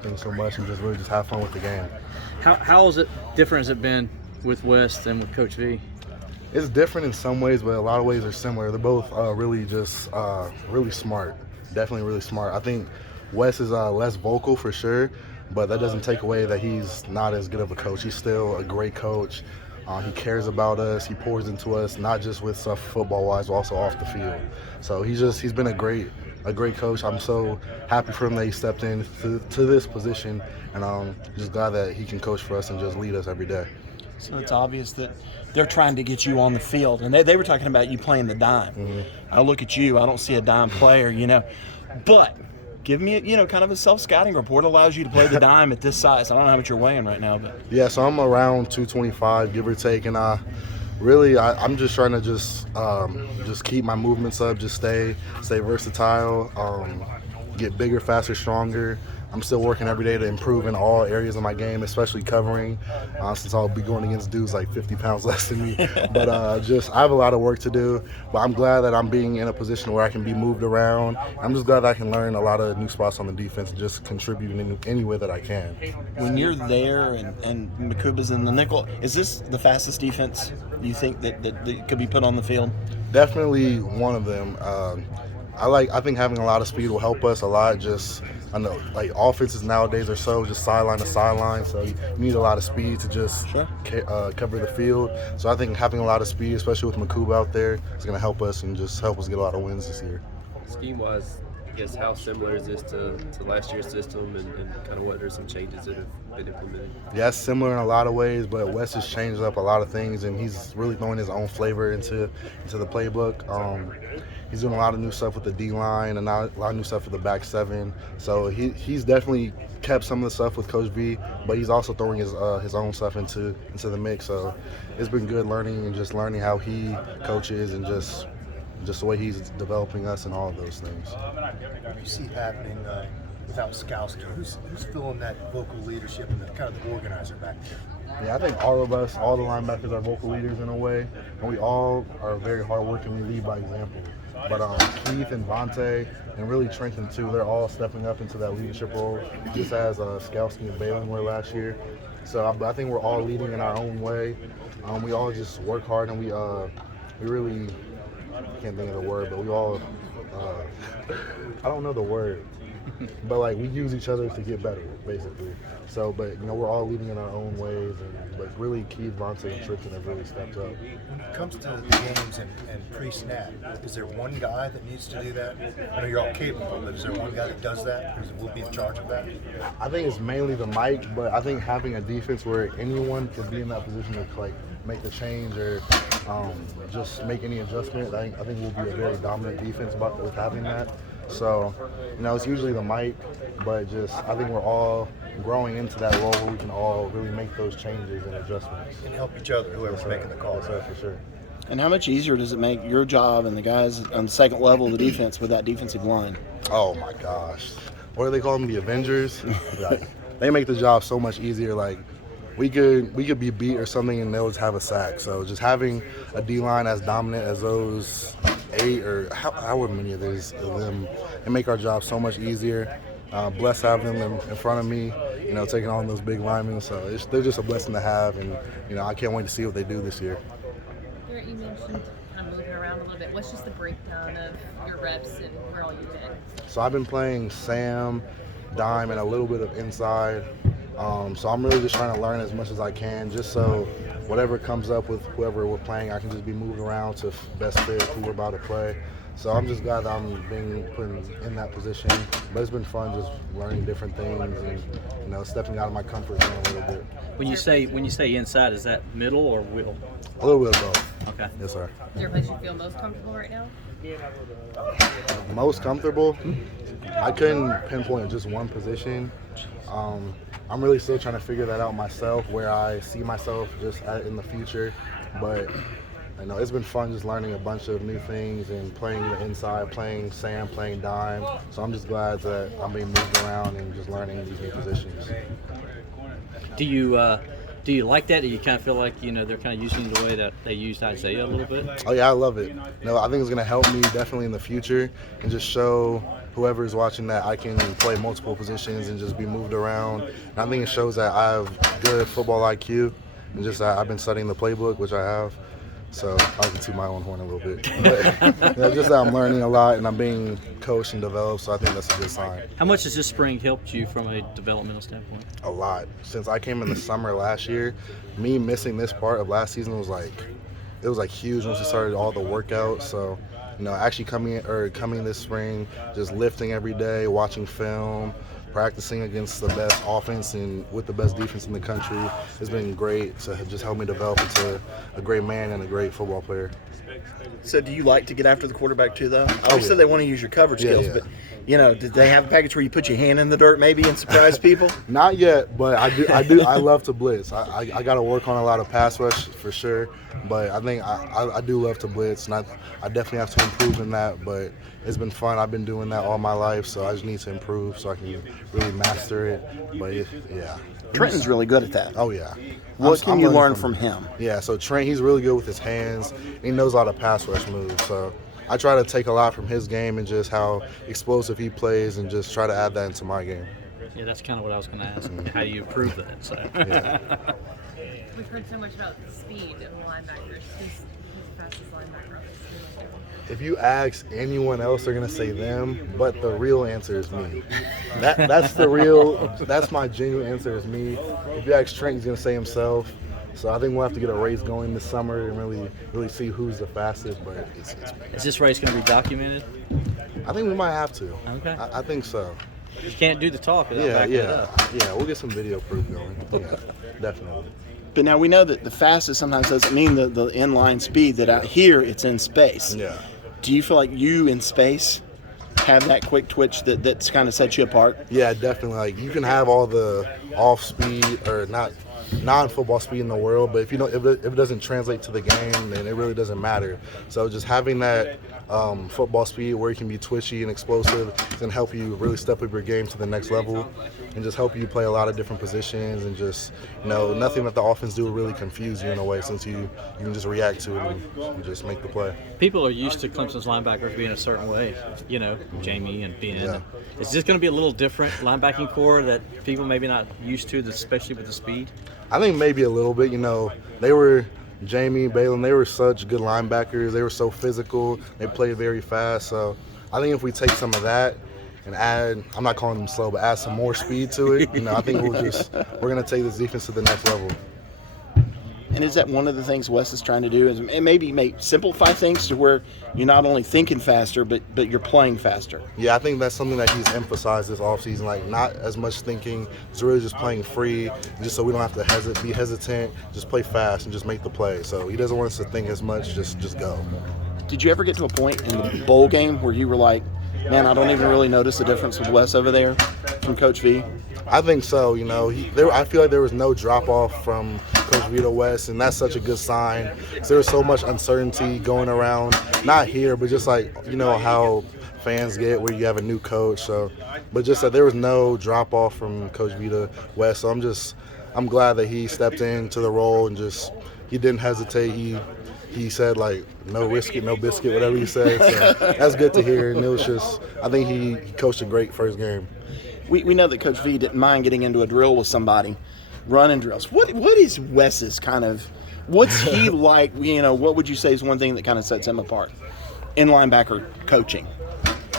overthink things so much and just really just have fun with the game. How is it different has it been with Wes and with Coach V? It's different in some ways, but a lot of ways are similar. They're both really just really smart, definitely really smart. I think Wes is less vocal for sure, but that doesn't take away that he's not as good of a coach. He's still a great coach. He cares about us. He pours into us, not just with stuff football-wise, but also off the field. So he's been a great coach. I'm so happy for him that he stepped in to this position, and just glad that he can coach for us and just lead us every day. So it's obvious that they're trying to get you on the field, and they were talking about you playing the dime. Mm-hmm. I look at you, I don't see a dime player, but give me, kind of a self-scouting report. Allows you to play the dime at this size. I don't know how much you're weighing right now, but yeah, so I'm around 225, give or take, and I'm just trying to just keep my movements up, just stay versatile, get bigger, faster, stronger. I'm still working every day to improve in all areas of my game, especially covering, since I'll be going against dudes like 50 pounds less than me. But I have a lot of work to do, but I'm glad that I'm being in a position where I can be moved around. I'm just glad that I can learn a lot of new spots on the defense and just contribute in any way that I can. When you're there and Makuba's in the nickel, is this the fastest defense you think that could be put on the field? Definitely one of them. I think having a lot of speed will help us a lot. I know, like, offenses nowadays are so just sideline to sideline, so you need a lot of speed to just cover the field. So I think having a lot of speed, especially with Makuba out there, is going to help us and just help us get a lot of wins this year. Scheme-wise, I guess how similar is this to last year's system, and kind of what are some changes that have been implemented? Yeah, it's similar in a lot of ways, but Wes has changed up a lot of things, and he's really throwing his own flavor into the playbook. He's doing a lot of new stuff with the D-line and a lot of new stuff with the back seven. So he's definitely kept some of the stuff with Coach V, but he's also throwing his own stuff into the mix. So it's been good learning how he coaches and just the way he's developing us and all of those things. What do you see happening without Skowski? Who's filling that vocal leadership and kind of the organizer back there? Yeah, I think all of us, all the linebackers are vocal leaders in a way, and we all are very hardworking. We lead by example. But Keith and Vontae, and really Trenton too, they're all stepping up into that leadership role, just as Skowski and Balin were last year. So I think we're all leading in our own way. We all just work hard, and we really, I can't think of the word, but we all, I don't know the word, but like we use each other to get better, basically. So, but we're all leading in our own ways, but really Keith, Vontae, and Trenton have really stepped up. When it comes to the games and pre-snap, is there one guy that needs to do that? I know you're all capable, but is there one guy that does that, who will be in charge of that? I think it's mainly the mic, but I think having a defense where anyone could be in that position to like make the change or just make any adjustment, I think we'll be a very dominant defense with having that. So, it's usually the mic, but I think we're all growing into that role where we can all really make those changes and adjustments. And help each other, whoever's making the call. Yes, sir, for sure. And how much easier does it make your job and the guys on the second level of the defense with that defensive line? Oh my gosh. What do they call them? The Avengers? Like, they make the job so much easier. Like, we could be beat or something and they'll just have a sack. So just having a D-line as dominant as those 8 or however many of them, and make our job so much easier. Blessed having them in front of me, taking on those big linemen. So they're just a blessing to have, and I can't wait to see what they do this year. Barrett, you mentioned kind of moving around a little bit. What's just the breakdown of your reps and where all you've been? So I've been playing Sam, dime, and a little bit of inside. So I'm really just trying to learn as much as I can, just so whatever comes up with whoever we're playing, I can just be moved around to best fit who we're about to play. So I'm just glad that I'm being put in that position. But it's been fun just learning different things and stepping out of my comfort zone a little bit. When you say inside, is that middle or wheel? A little bit of both. Okay. Yes, sir. Is there a place you feel most comfortable right now? Most comfortable? I couldn't pinpoint just one position. I'm really still trying to figure that out myself, where I see myself just in the future. But it's been fun just learning a bunch of new things and playing the inside, playing Sam, playing dime. So I'm just glad that I'm being moved around and just learning these new positions. Do you like that? Do you kind of feel like they're kind of using the way that they used Isaiah a little bit? Oh yeah, I love it. I think it's gonna help me definitely in the future and just show whoever is watching that I can play multiple positions and just be moved around. And I think it shows that I have good football IQ, and just I've been studying the playbook, which I have. So I can toot my own horn a little bit. But just that I'm learning a lot and I'm being coached and developed, so I think that's a good sign. How much has this spring helped you from a developmental standpoint? A lot. Since I came in the summer last year, me missing this part of last season was huge once we started all the workouts. So, actually coming this spring, just lifting every day, watching film, practicing against the best offense and with the best defense in the country has been great to just help me develop into a great man and a great football player. So do you like to get after the quarterback too, though? Oh, Obviously, yeah. they want to use your coverage skills, Yeah. but did they have a package where you put your hand in the dirt maybe and surprise people? Not yet, but I do. I love to blitz. I got to work on a lot of pass rush for sure, but I think I do love to blitz, and I definitely have to improve in that. But it's been fun. I've been doing that all my life, so I just need to improve so I can really master it. But yeah. Trenton's really good at that. Oh yeah. What can you learning learn from him? Yeah, so Trent, he's really good with his hands. He knows a lot of pass rush moves. So I try to take a lot from his game and just how explosive he plays and just try to add that into my game. Yeah, that's kind of what I was going to ask. How do you improve that? So. Yeah. We've heard so much about the speed of linebackers. Who's the fastest linebacker on this team? If you ask anyone else, they're gonna say them, but the real answer is me. That's my genuine answer is me. If you ask Trent, he's gonna say himself. So I think we'll have to get a race going this summer and really see who's the fastest. But it's me. Is this race going to be documented? I think we might have to. Okay. I think so. You can't do the talk without backing it up. Yeah. We'll get some video proof going. Yeah, definitely. But now we know that the fastest sometimes doesn't mean the inline speed, that out here it's in space. Yeah. Do you feel like you in space have that quick twitch that's kind of sets you apart? Yeah, definitely. Like you can have all the off speed or non-football speed in the world, but if it doesn't translate to the game, then it really doesn't matter. So just having that football speed where you can be twitchy and explosive can help you really step up your game to the next level and just help you play a lot of different positions and just nothing that the offense do will really confuse you in a way, since you can just react to it and you just make the play. People are used to Clemson's linebackers being a certain way, Jamie and Ben. Yeah. Is this going to be a little different linebacking core that people maybe not used to, especially with the speed? I think maybe a little bit. They were Jamie, Balin, they were such good linebackers. They were so physical. They played very fast. So I think if we take some of that and add, I'm not calling them slow, but add some more speed to it, I think we're going to take this defense to the next level. And is that one of the things Wes is trying to do? Is maybe simplify things to where you're not only thinking faster, but you're playing faster? Yeah, I think that's something that he's emphasized this offseason. Like, not as much thinking. It's really just playing free, just so we don't have to be hesitant. Just play fast and just make the play. So he doesn't want us to think as much. Just go. Did you ever get to a point in the bowl game where you were like, man, I don't even really notice the difference with Wes over there from Coach V? I think so. I feel like there was no drop-off from Coach V to Wes, and that's such a good sign. There was so much uncertainty going around, not here, but just like, how fans get where you have a new coach. So, but just that there was no drop-off from Coach V to Wes. So I'm glad that he stepped into the role and he didn't hesitate. He said, like, no risk it, no biscuit, whatever he said. So that's good to hear. And it was I think he coached a great first game. We know that Coach V didn't mind getting into a drill with somebody, running drills. What is Wes's what's he like? What would you say is one thing that kind of sets him apart in linebacker coaching?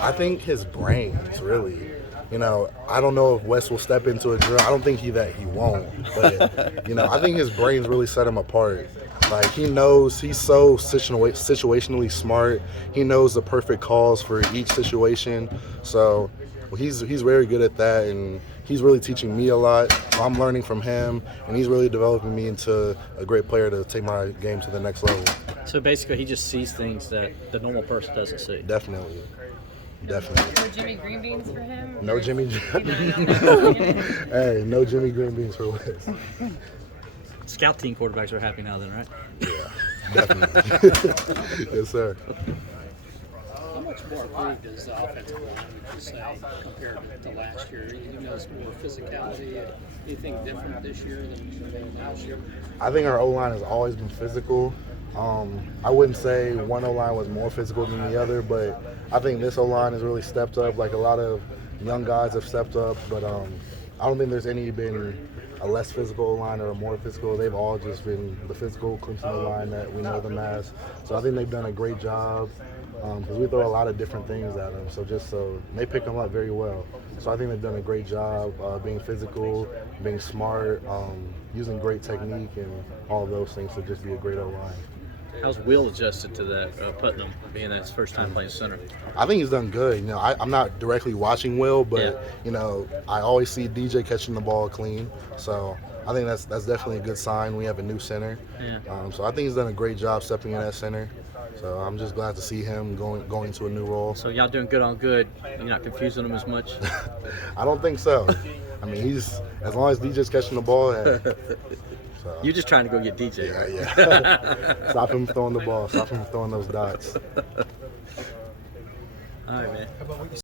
I think his brains, really. I don't know if Wes will step into a drill. I don't think he won't. But, I think his brains really set him apart. Like, he knows, he's so situationally smart. He knows the perfect calls for each situation. So he's very good at that, and he's really teaching me a lot. I'm learning from him, and he's really developing me into a great player to take my game to the next level. So basically, he just sees things that the normal person doesn't see. Definitely. No Jimmy Green Beans for him? No Jimmy. Hey, no Jimmy Green Beans for Wes. Scout team quarterbacks are happy now, then, right? Yeah, definitely. Yes, sir. How much more improved is the offensive line, would you say, compared to last year? You notice more physicality. Anything different this year than last year? I think our O-line has always been physical, I wouldn't say one O-line was more physical than the other, but I think this O-line has really stepped up. Like a lot of young guys have stepped up, but I don't think there's been a less physical O-line or a more physical. They've all just been the physical Clemson O-line that we know them as. So I think they've done a great job because we throw a lot of different things at them. So they pick them up very well. So I think they've done a great job being physical, being smart, using great technique, and all of those things to just be a great O-line. How's Will adjusted to that Putnam being that's first time playing center? I think he's done good. I'm not directly watching Will, but Yeah. I always see DJ catching the ball clean. So I think that's definitely a good sign. We have a new center. Yeah. So I think he's done a great job stepping in at center. So I'm just glad to see him going to a new role. So y'all doing good on good. You're not confusing him as much. I don't think so. I mean, he's as long as DJ's catching the ball. So. You're just trying to go get DJ. Yeah. Stop him throwing the ball. Stop him throwing those dots. All right, man.